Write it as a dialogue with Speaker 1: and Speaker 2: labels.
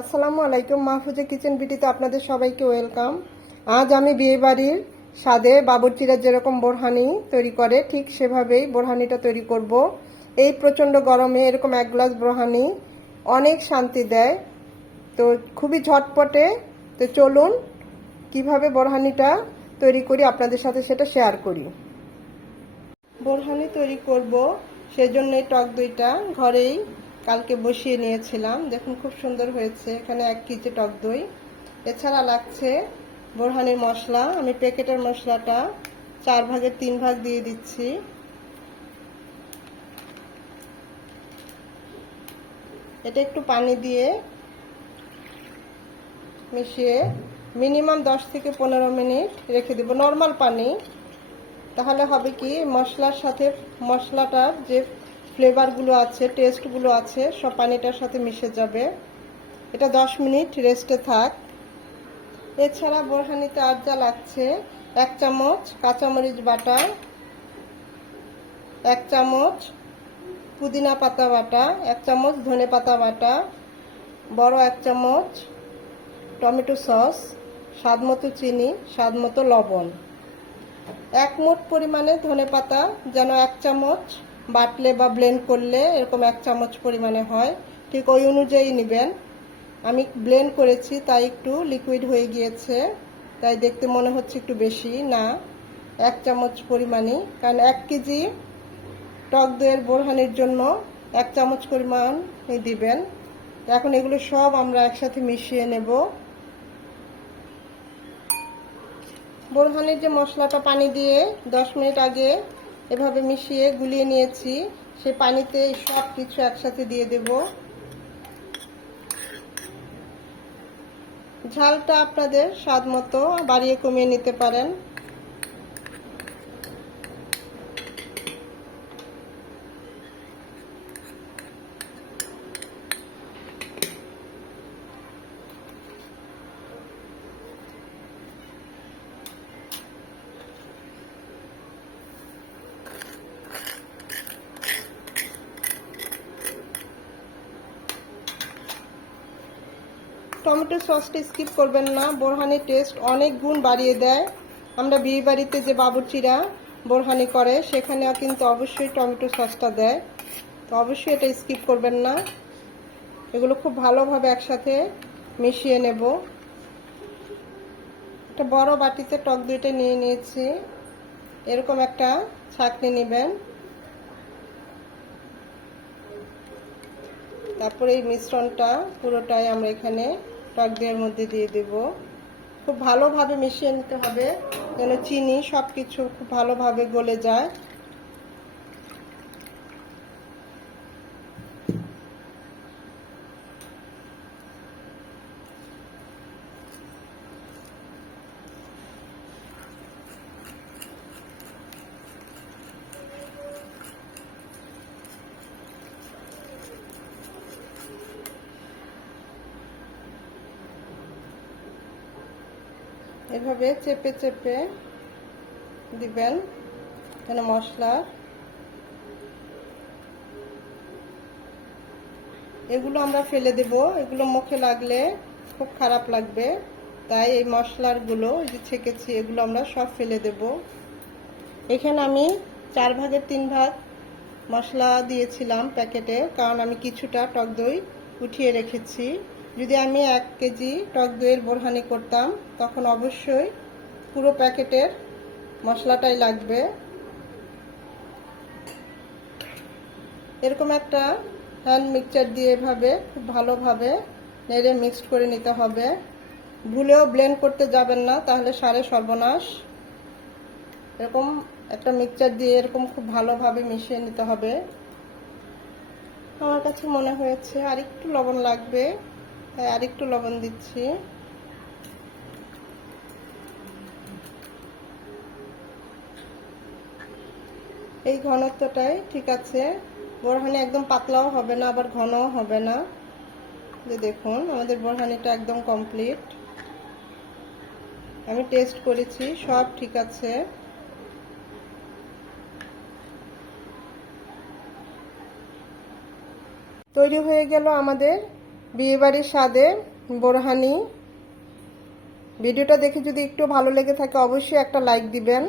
Speaker 1: আসসালামু আলাইকুম, মাহফুজা কিচেন বিটিতে আপনাদের সবাইকে ওয়েলকাম। আজ আমি বিয়ে বাড়ির স্বাদে বাবুর্চিরা যেরকম বোরহানি তৈরি করে, ঠিক সেভাবেই বোরহানিটা তৈরি করব। এই প্রচণ্ড গরমে এরকম এক গ্লাস বোরহানি অনেক শান্তি দেয়। তো খুবই ঝটপটে, তো চলুন কীভাবে বোরহানিটা তৈরি করি, আপনাদের সাথে সেটা শেয়ার করি। বোরহানি তৈরি করব সেজন্য টক দইটা ঘরেই কালকে বসিয়ে নিয়েছিলাম। দেখুন, খুব সুন্দর হয়েছে। এখানে এক কেজি টক দই। এছাড়া লাগছে বোরহানির মশলা। আমি প্যাকেটের মশলাটা চার ভাগের তিন ভাগ দিয়ে দিচ্ছি। এটা একটু পানি দিয়ে মিশিয়ে মিনিমাম দশ থেকে পনেরো মিনিট রেখে দেবো। নর্মাল পানি। তাহলে হবে কি, মশলার সাথে মশলাটার যে ফ্লেভারগুলো আছে, টেস্টগুলো আছে, সব পানিটার সাথে মিশে যাবে। এটা দশ মিনিট রেস্টে থাক। এছাড়া বোরহানিতে আর যা লাগছে, এক চামচ কাঁচামরিচ বাটা, এক চামচ পুদিনা পাতা বাটা, এক চামচ ধনে পাতা বাটা, বড় এক চামচ টমেটো সস, স্বাদ মতো চিনি, স্বাদ মতো লবণ। এক মুঠ পরিমাণে ধনে পাতা, যেন এক চামচ বাটলে বা ব্লেন্ড করলে এরকম এক চামচ পরিমাণে হয়। ঠিক ওই অনুযায়ী নেবেন। আমি ব্লেন্ড করেছি, তাই একটু লিকুইড হয়ে গিয়েছে। তাই দেখতে মনে হচ্ছে একটু বেশি, না। এক চামচ পরিমাণই। কারণ এক কেজি টক দইয়ের বোরহানির জন্য এক চামচ পরিমাণ দিবেন। এখন এগুলো সব আমরা একসাথে মিশিয়ে নেব। বোরহানির যে মশলাটা পানি দিয়ে দশ মিনিট আগে এভাবে মিশিয়ে গুলিয়ে নিয়েছি। সে পানিতে সব কিছু একসাথে দিয়ে দেব। ঝালটা আপনাদের স্বাদ মতো বাড়িয়ে কমিয়ে নিতে পারেন। টমেটো সসটা স্কিপ করবেন না। বোরহানির টেস্ট অনেক গুণ বাড়িয়ে দেয়। আমরা বিয়ে বাড়িতে যে বাবুর্চিরা বোরহানি করে সেখানে কিন্তু অবশ্যই টমেটো সসটা দেয়। তো অবশ্যই এটা স্কিপ করবেন না। এগুলো খুব ভালোভাবে একসাথে মিশিয়ে নেব। একটা বড় বাটিতে টক দইটা নিয়ে নিয়েছি। এরকম একটা ছাঁকনি নেবেন। তারপরে এই মিশ্রণটা পুরোটাই আমরা এখানে টক দইয়ের মধ্যে দিয়ে দেব। খুব ভালোভাবে মিশিয়ে নিতে হবে, যেন চিনি সব কিছু খুব ভালোভাবে গলে যায়। এভাবে চেপে চেপে দিবেন যেন মশলা। এগুলো আমরা ফেলে দেব। এগুলো মুখে লাগলে খুব খারাপ লাগবে। তাই এই মশলারগুলো যে ছেঁকেছি, এগুলো আমরা সব ফেলে দেব। এখানে আমি চার ভাগের তিন ভাগ মশলা দিয়েছিলাম প্যাকেটে, কারণ আমি কিছুটা টক দই উঠিয়ে রেখেছি। যদি আমি এক কেজি টক দইয়ের বোরহানি করতাম, তখন অবশ্যই পুরো প্যাকেটের মশলাটাই লাগবে। এরকম একটা হ্যান্ড মিক্সচার দিয়ে এভাবে খুব ভালোভাবে নেড়ে মিক্সড করে নিতে হবে। ভুলেও ব্লেন্ড করতে যাবেন না, তাহলে সারে সর্বনাশ। এরকম একটা মিক্সচার দিয়ে এরকম খুব ভালোভাবে মিশিয়ে নিতে হবে। আমার কাছে মনে হয়েছে আর একটু লবণ লাগবে। তাই আরেকটু লবণ দিচ্ছি। এই ঘনত্বটাই ঠিক আছে। বোরহানি একদম পাতলাও হবে না, আবার ঘনও হবে না। যে দেখুন, আমাদের বোরহানিটা একদম কমপ্লিট আমি টেস্ট করেছি, সব ঠিক আছে। তৈরি হয়ে গেল আমাদের বিয়েবাড়ির স্বাদে বোরহানি। ভিডিওটা দেখে যদি একটু ভালো লেগে থাকে অবশ্যই একটা লাইক দিবেন।